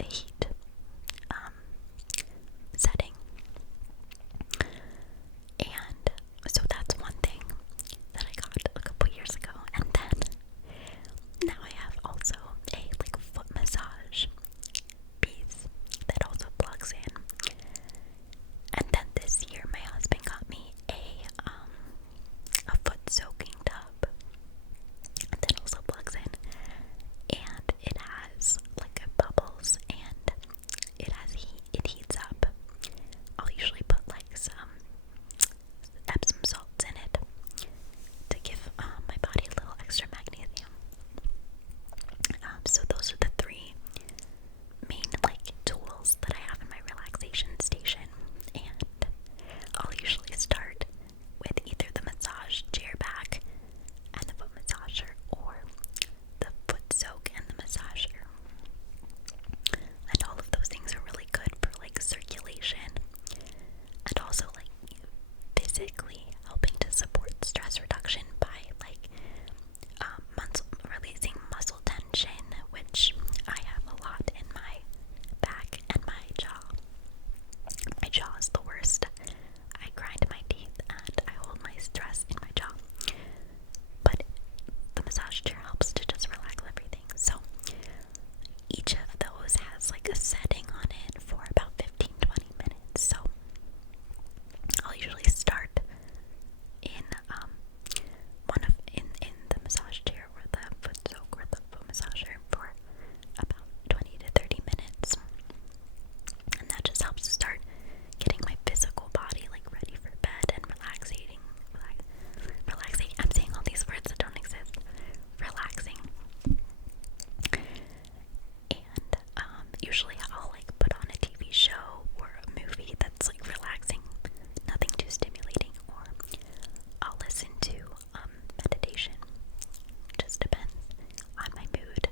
a heat setting. And so that's one thing that I got a couple years ago. And then now I have also a like foot massage piece that also plugs in. And then this year my husband got me a foot soaking tub that also plugs in. And it has like bubbles and it has heat, it heats up. I'll usually put like some Epsom salts in it to give my body a little extra magnesium. So those are the three main like tools that I have in my relaxation station, and I'll usually start with either the massage chair back and the foot massager, or the foot soak and the massager. And all of those things are really good for like circulation and also like physically helping to support stress reduction by like releasing muscle tension, which I have a lot in my back and my jaw. My jaw is the worst. I grind my teeth and I hold my stress in my jaw. But the massage chair helps to just relax everything. So each of those has like a setting on it for about 15-20 minutes. So I'll usually start in in the massage chair or the foot soak or the foot massager for about 20 to 30 minutes. And that just helps to start getting my physical body like ready for bed and relaxing. I'm saying all these words that don't exist. Relaxing. And usually I'll like put on a TV show or a movie that's like relaxing, nothing too stimulating, or I'll listen to meditation. Just depends on my mood.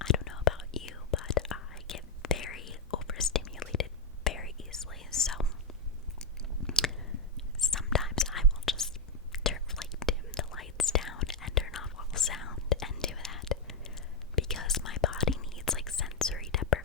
I don't know about you, but I get very overstimulated very easily, so sometimes I will just dim the lights down and turn off all sound and do that because my body needs like sensory deprivation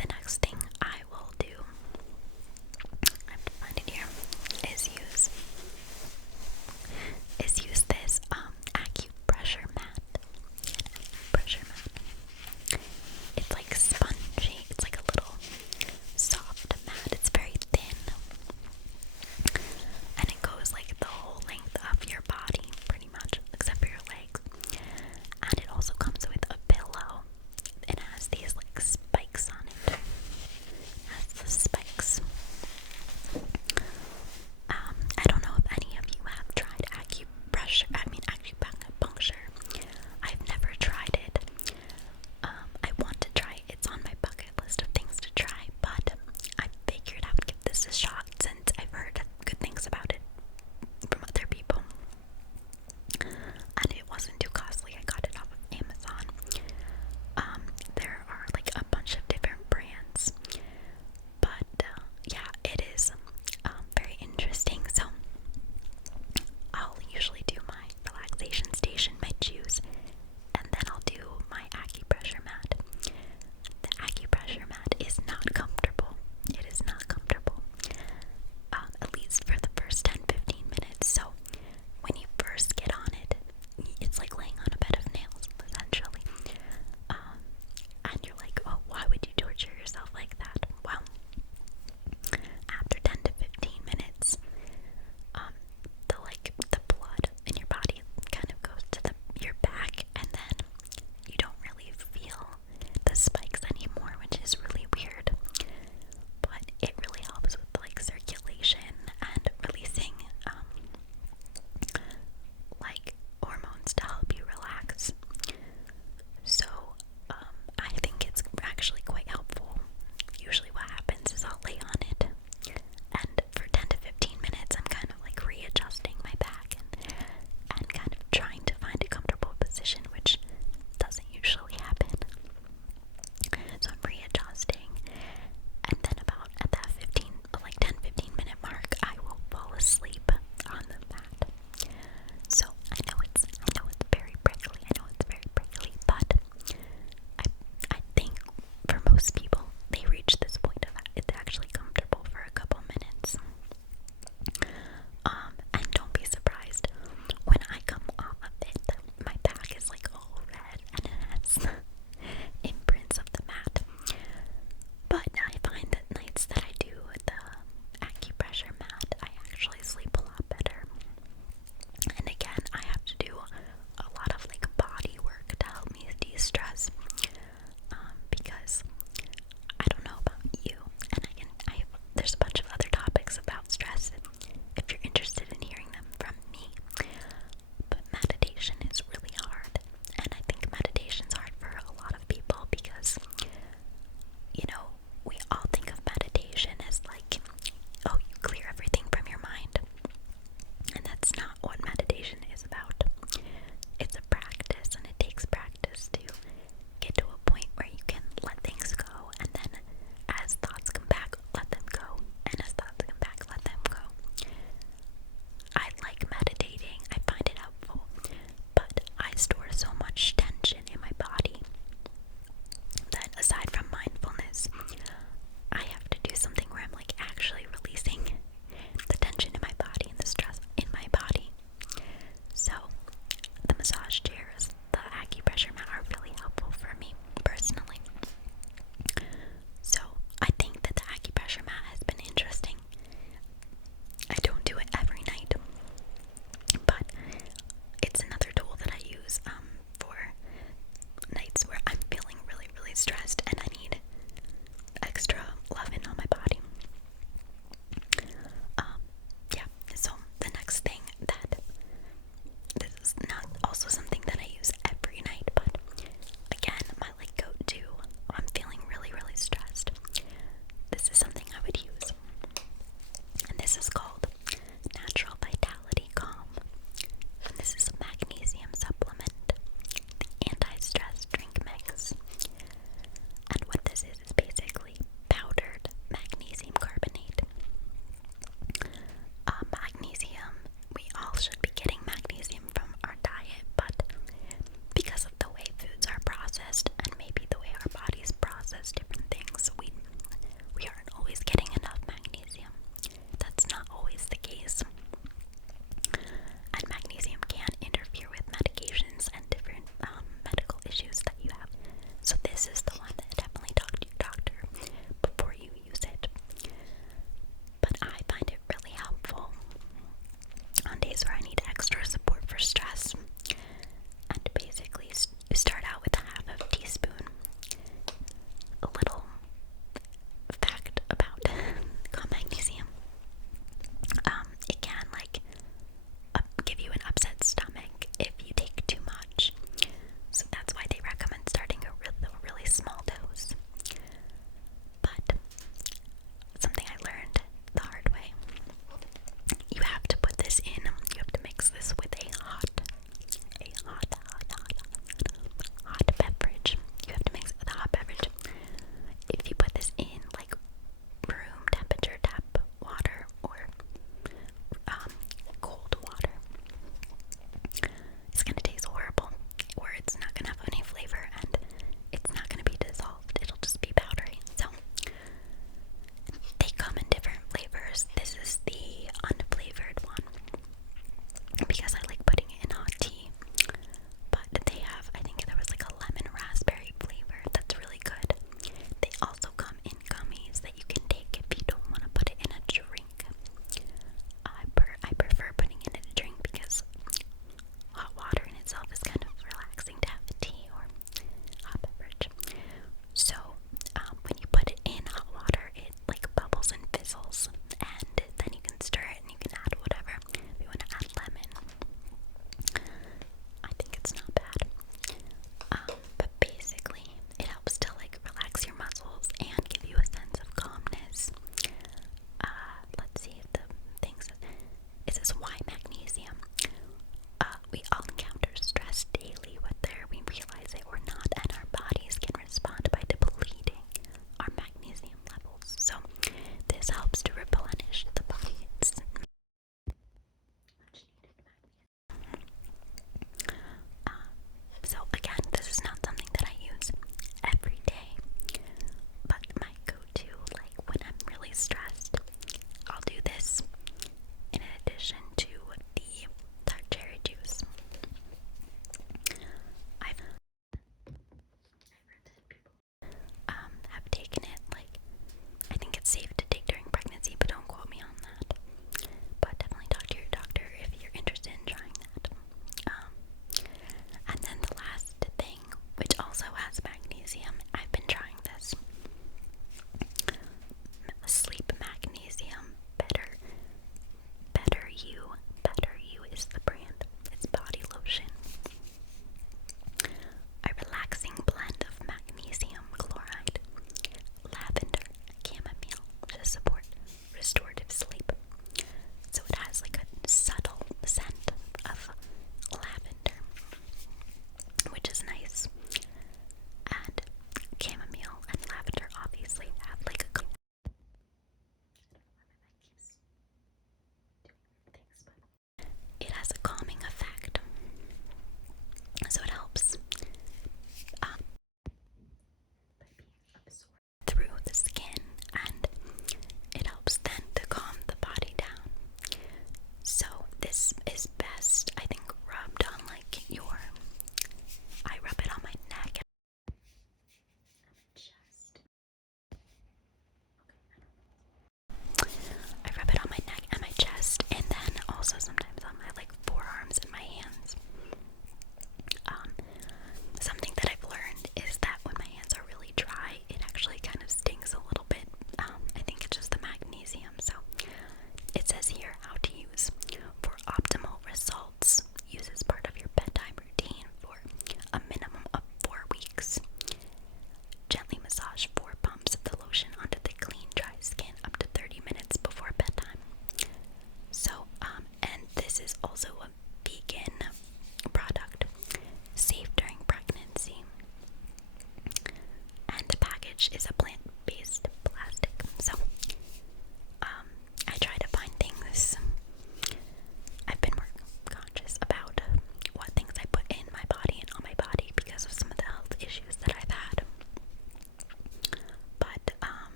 the next thing